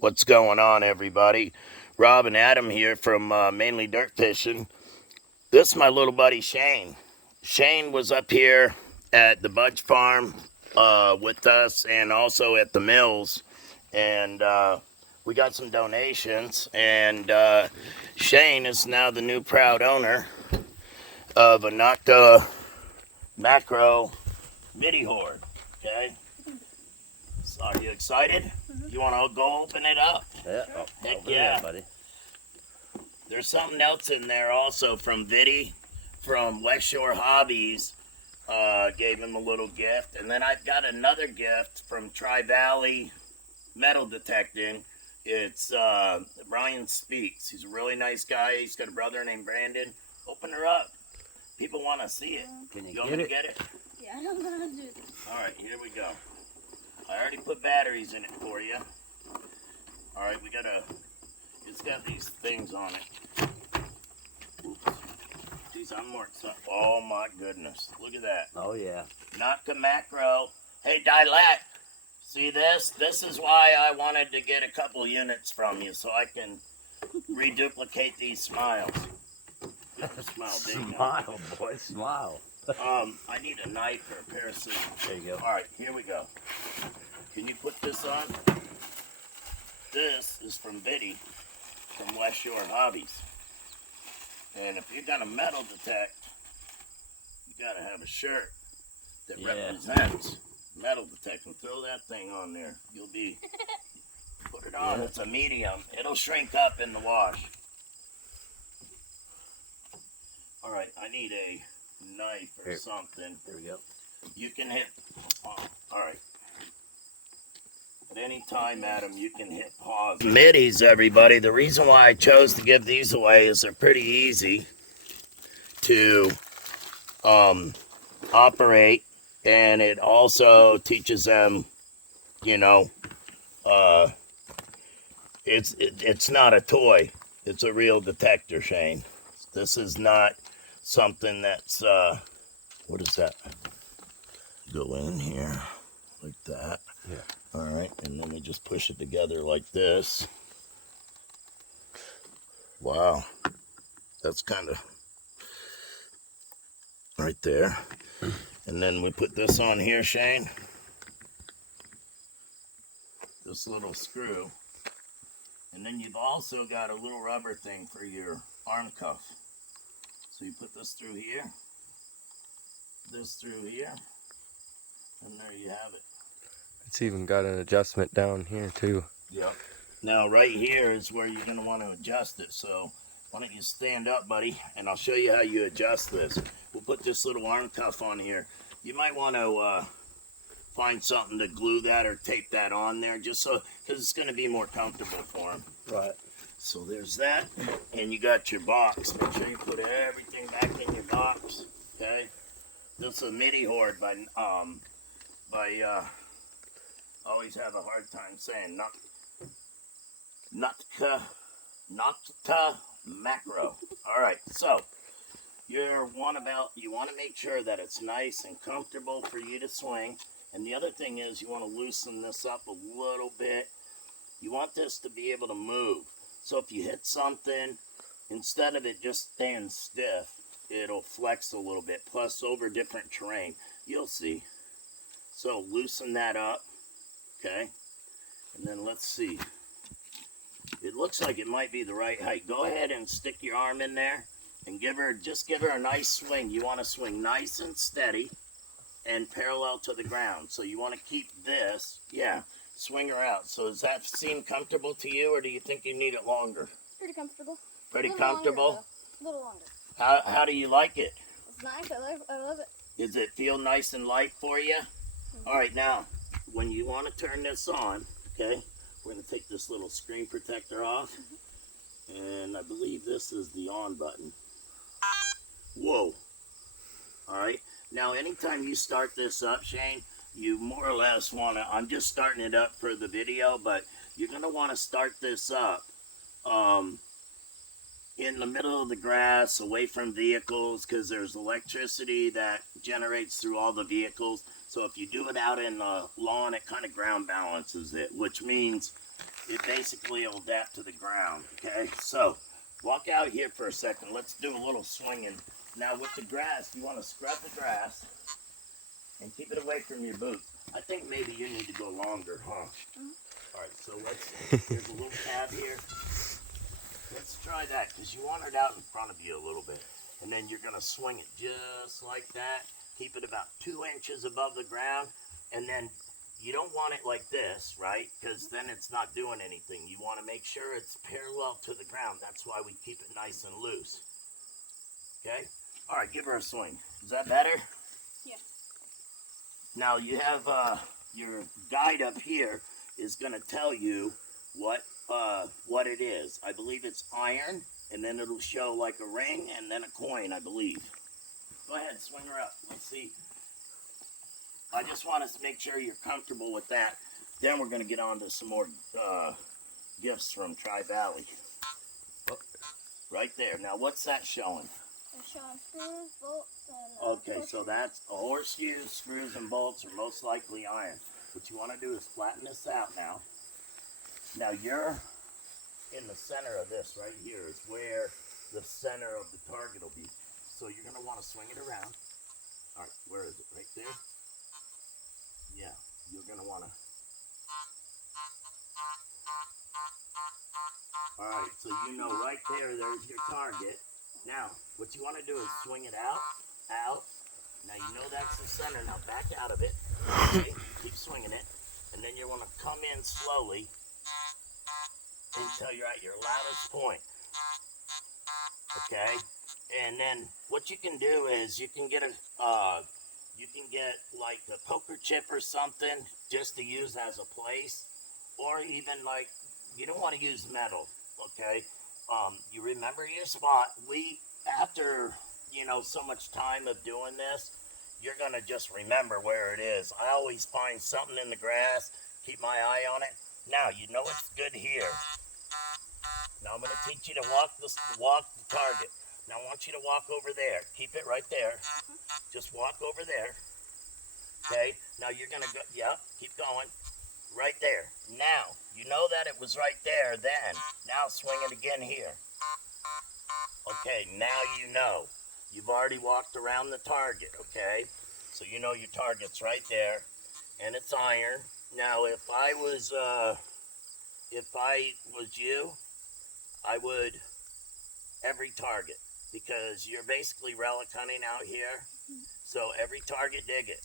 What's going on, everybody? Rob and Adam here from Mainly Dirt Fishing. This is my little buddy Shane. Shane was up here at the Budge Farm with us and also at the mills. And we got some donations. And Shane is now the new proud owner of a Nokta MAKRO MIDI HOARD. Okay? So are you excited? Mm-hmm. You want to go open it up? Yeah. Sure. Heck yeah, buddy. There's something else in there also from Viddy, from West Shore Hobbies. Gave him a little gift. And then I've got another gift from Tri-Valley Metal Detecting. It's Brian Speaks. He's a really nice guy. He's got a brother named Brandon. Open her up. People want to see it. Can you want me to get it? Yeah, I don't know how to do this. All right, here we go. I already put batteries in it for you. All right, it's got these things on it. Oops. Geez, I'm more excited. Oh my goodness, look at that. Oh yeah. Nokta MAKRO. Hey, Dilat, see this? This is why I wanted to get a couple units from you so I can reduplicate these smiles. Smile, big smile, boy, smile. I need a knife or a pair of scissors. There you go. All right, here we go. Can you put this on? This is from Viddy, from West Shore Hobbies. And if you're gonna metal detect, you gotta have a shirt that represents metal detecting. Throw that thing on there. You'll be, put it on. Yeah. It's a medium. It'll shrink up in the wash. All right, I need a knife or something. There we go. You can hit, all right. At any time, Adam, you can hit pause. MIDIs, everybody. The reason why I chose to give these away is they're pretty easy to operate, and it also teaches them, it's not a toy. It's a real detector, Shane. This is not something that's, what is that? Go in here like that. Yeah. All right, and then we just push it together like this. Wow. That's kind of right there. And then we put this on here, Shane. This little screw. And then you've also got a little rubber thing for your arm cuff. So you put this through here, this through here, and there you have it. It's even got an adjustment down here too. Yep. Now right here is where you're going to want to adjust it. So why don't you stand up, buddy, and I'll show you how you adjust this. We'll put this little arm cuff on here. You might want to find something to glue that or tape that on there, just so, because it's going to be more comfortable for him. Right. So there's that, and you got your box. Make sure you put everything back in your box, okay? This is a MIDI HOARD by I always have a hard time saying Nokta MAKRO. All right, so you want to make sure that it's nice and comfortable for you to swing. And the other thing is you want to loosen this up a little bit. You want this to be able to move. So if you hit something, instead of it just staying stiff, it'll flex a little bit. Plus, over different terrain, you'll see. So loosen that up, okay? And then let's see. It looks like it might be the right height. Go ahead and stick your arm in there and just give her a nice swing. You want to swing nice and steady and parallel to the ground. So you want to keep this, swing her out. So does that seem comfortable to you, or do you think you need it longer? Pretty comfortable. Pretty comfortable? A little longer. How do you like it? It's nice. I love it. Does it feel nice and light for you? Mm-hmm. All right, now, when you want to turn this on, okay, we're going to take this little screen protector off. Mm-hmm. And I believe this is the on button. Whoa. All right. Now, anytime you start this up, Shane, you more or less want to, I'm just starting it up for the video, but you're going to want to start this up in the middle of the grass, away from vehicles, because there's electricity that generates through all the vehicles. So if you do it out in the lawn, it kind of ground balances it, which means it basically will adapt to the ground, okay? So, walk out here for a second. Let's do a little swinging. Now, with the grass, you want to scrub the grass and keep it away from your boots. I think maybe you need to go longer, huh? All right, so there's a little tab here. Let's try that, because you want it out in front of you a little bit. And then you're going to swing it just like that. Keep it about 2 inches above the ground. And then you don't want it like this, right? Because then it's not doing anything. You want to make sure it's parallel to the ground. That's why we keep it nice and loose. Okay? All right, give her a swing. Is that better? Yeah. Now you have your guide up here is going to tell you what it is. I believe it's iron, and then it'll show like a ring and then a coin, I believe. Go ahead, swing her up. Let's see. I just want us to make sure you're comfortable with that. Then we're going to get on to some more gifts from Tri-Valley. Right there. Now, what's that showing? It's showing screws, bolts, and Okay, so that's a horseshoe, screws, and bolts are most likely iron. What you want to do is flatten this out now. Now, you're in the center of this right here is where the center of the target will be. So you're going to want to swing it around. All right, where is it? Right there? Yeah, you're going to want to. All right, so you know right there's your target. Now, what you want to do is swing it out. Now you know that's the center. Now back out of it. Okay, keep swinging it. And then you want to come in slowly until you're at your loudest point. Okay? And then what you can do is you can get like a poker chip or something just to use as a place, or even like you don't want to use metal. Okay, you remember your spot. After so much time of doing this, you're gonna just remember where it is. I always find something in the grass, keep my eye on it. Now you know it's good here. Now I'm gonna teach you to walk the target. Now I want you to walk over there. Keep it right there. Just walk over there. Okay. Now you're gonna go. Yep. Keep going. Right there. Now you know that it was right there. Then now swing it again here. Okay. Now you know. You've already walked around the target. Okay. So you know your target's right there, and it's iron. Now if I was you, I would every target, because you're basically relic hunting out here. So every target, dig it.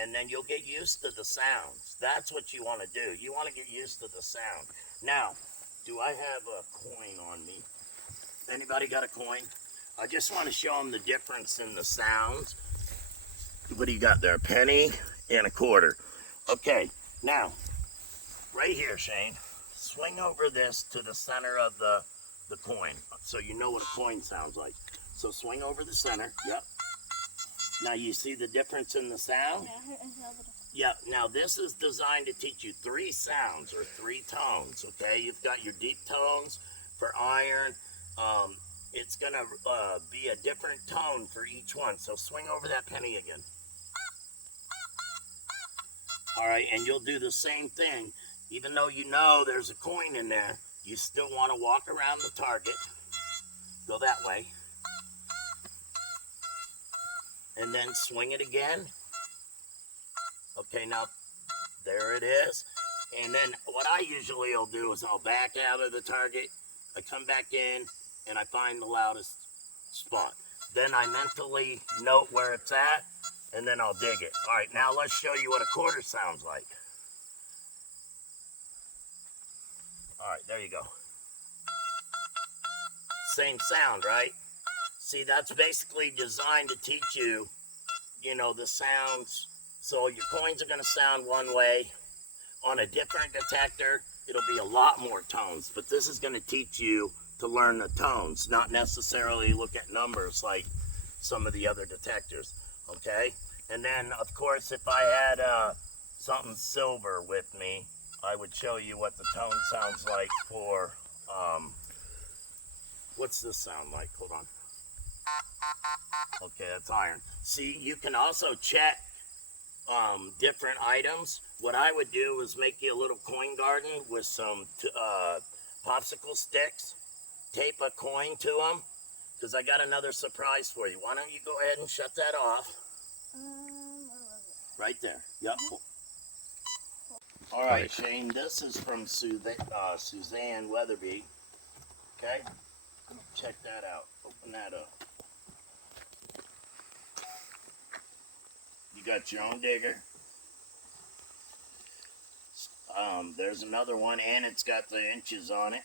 And then you'll get used to the sounds. That's what you want to do. You want to get used to the sound. Now, do I have a coin on me? Anybody got a coin? I just want to show them the difference in the sounds. What do you got there? A penny and a quarter. Okay, now, right here, Shane, swing over this to the center of the coin, so you know what a coin sounds like. So swing over the center. Yep. Now you see the difference in the sound? Yeah. Now this is designed to teach you 3 sounds or 3 tones. Okay. You've got your deep tones for iron. It's gonna be a different tone for each one. So swing over that penny again. All right, and you'll do the same thing. Even though you know there's a coin in there, you still want to walk around the target. Go that way. And then swing it again. Okay, now there it is. And then what I usually will do is I'll back out of the target. I come back in and I find the loudest spot. Then I mentally note where it's at, and then I'll dig it. All right, now let's show you what a quarter sounds like. All right, there you go. Same sound, right? See, that's basically designed to teach you, the sounds. So your coins are going to sound one way. On a different detector, it'll be a lot more tones. But this is going to teach you to learn the tones, not necessarily look at numbers like some of the other detectors, okay? And then, of course, if I had something silver with me, I would show you what the tone sounds like for, what's this sound like? Hold on. Okay, that's iron. See, you can also check different items, what I would do is make you a little coin garden with some popsicle sticks. Tape a coin to them, because I got another surprise for you. Why don't you go ahead and shut that off? Where was Right there. Yep. All right, Shane, this is from Suzanne Weatherby. Okay? Check that out. Open that up. You got your own digger. There's another one, and it's got the inches on it.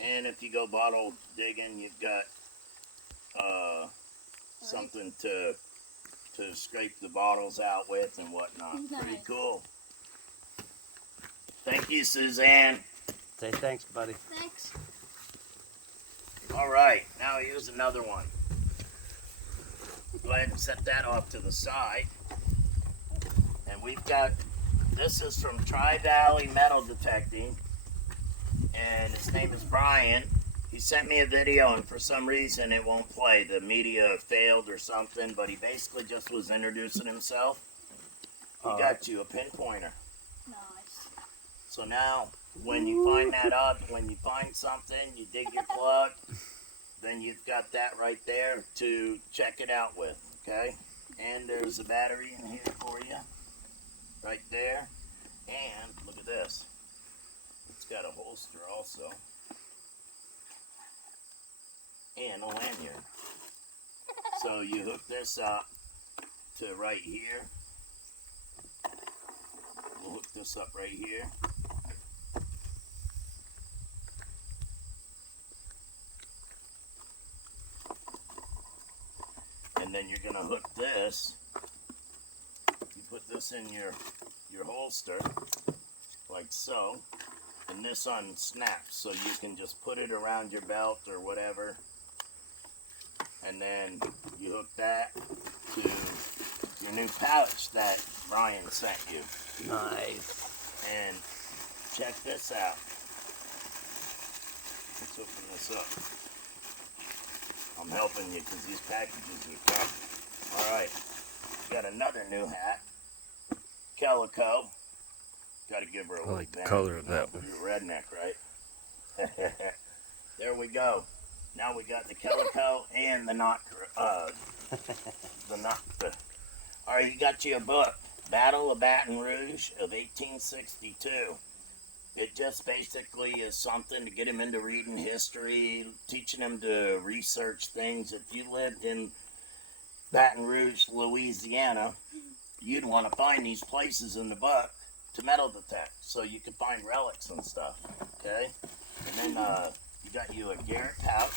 And if you go bottle digging, you've got something to scrape the bottles out with and whatnot. Nice. Pretty cool. Thank you, Suzanne. Say thanks, buddy. Thanks. All right, now here's another one. Go ahead and set that off to the side. And we've got, this is from Tri-Valley Metal Detecting. And his name is Brian. He sent me a video, and for some reason it won't play. The media failed or something, but he basically just was introducing himself. He got you a pinpointer. Nice. So now, when you find that up, when you find something, you dig your plug, then you've got that right there to check it out with, okay? And there's a battery in here for you, right there. And look at this. It's got a holster also. And a lanyard. So you hook this up to right here. We'll hook this up right here. And then you're gonna hook this. You put this in your holster, like so. And this unsnaps, so you can just put it around your belt or whatever. And then you hook that to your new pouch that Brian sent you. Nice. And check this out. Let's open this up. I'm helping you because these packages are tough. Alright, got another new hat. Calico. Got to give her a I like look the down. color of that one. You're a redneck, right? There we go. Now we got the calico and the Nokta. All right, you got you a book, Battle of Baton Rouge of 1862. It just basically is something to get him into reading history, teaching him to research things. If you lived in Baton Rouge, Louisiana, you'd want to find these places in the book to metal detect, so you can find relics and stuff, okay? And then you got you a Garrett pouch.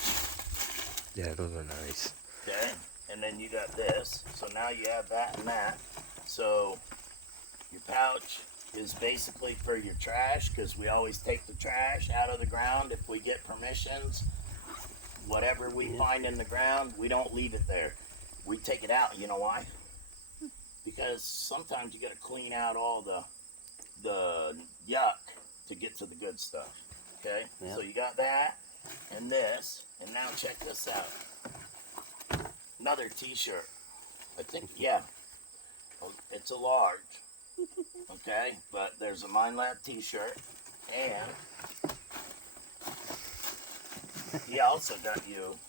Yeah, those are nice. Okay, and then you got this, so now you have that and that. So your pouch is basically for your trash, because we always take the trash out of the ground if we get permissions. Whatever we find in the ground, we don't leave it there. We take it out. You know why? Because sometimes you got to clean out all the yuck to get to the good stuff. Okay, yeah. So you got that and this, and now check this out. Another t-shirt. I think, yeah, it's a large. Okay, but there's a Mind Lab t-shirt, and he also got you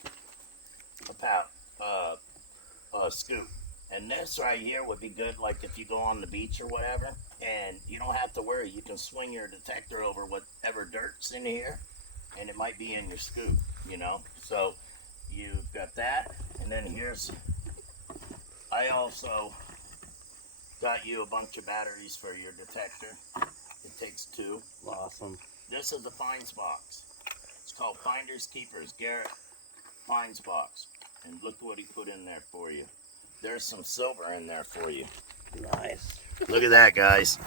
a scoop. And this right here would be good, like if you go on the beach or whatever, and you don't have to worry. You can swing your detector over whatever dirt's in here, and it might be in your scoop, you know? So you've got that, and then I also got you a bunch of batteries for your detector. It takes 2. Awesome. This is the Finds box. It's called Finders Keepers, Garrett Finds box. And look what he put in there for you. There's some silver in there for you. Nice. Look at that, guys.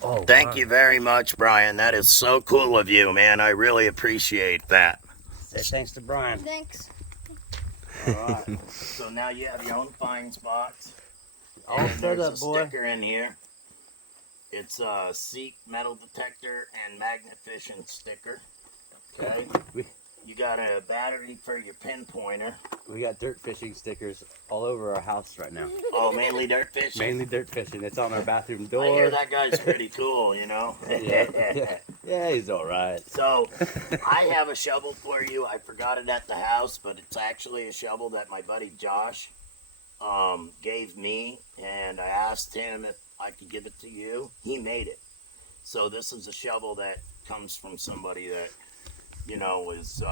Oh, Thank you very much, Brian. That is so cool of you, man. I really appreciate that. Say thanks to Brian. Thanks. All right. So now you have your own Finds box. All And set there's up, a boy. sticker in here. It's a Seek metal detector and magnet fishing sticker. Okay. You got a battery for your pinpointer. We got dirt fishing stickers all over our house right now. Oh, mainly dirt fishing? Mainly dirt fishing. It's on our bathroom door. I hear that guy's pretty cool, you know? Yeah, he's all right. So, I have a shovel for you. I forgot it at the house, but it's actually a shovel that my buddy Josh gave me, and I asked him if I could give it to you. He made it. So this is a shovel that comes from somebody that, you know, is,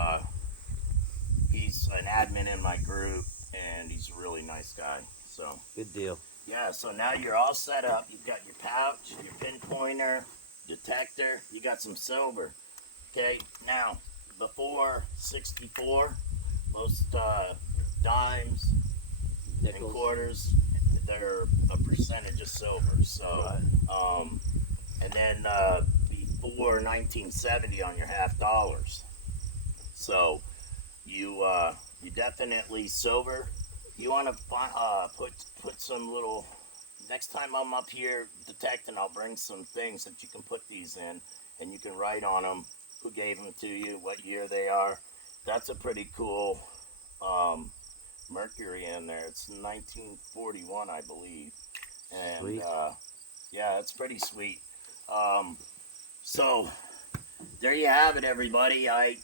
he's an admin in my group, and he's a really nice guy. So Good deal. yeah, so now you're all set up. You've got your pouch, your pinpointer, detector. You got some silver. Okay, now, before 64, most dimes and Nickels. quarters, they're a percentage of silver. So, and then before 1970 on your half dollars. So, you definitely silver. You want to put some little. Next time I'm up here detecting, I'll bring some things that you can put these in, and you can write on them who gave them to you, what year they are. That's a pretty cool mercury in there. It's 1941, I believe, and Sweet. yeah, it's pretty sweet. So there you have it, everybody. I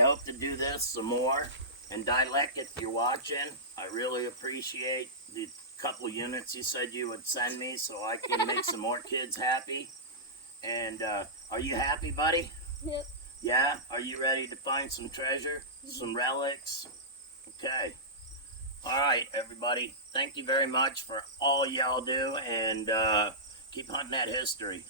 hope to do this some more. And Dialect, if you're watching, I really appreciate the couple units you said you would send me so I can make some more kids happy. And are you happy, buddy? Yep. Yeah? Are you ready to find some treasure? Some relics? Okay. All right, everybody. Thank you very much for all y'all do, and keep hunting that history.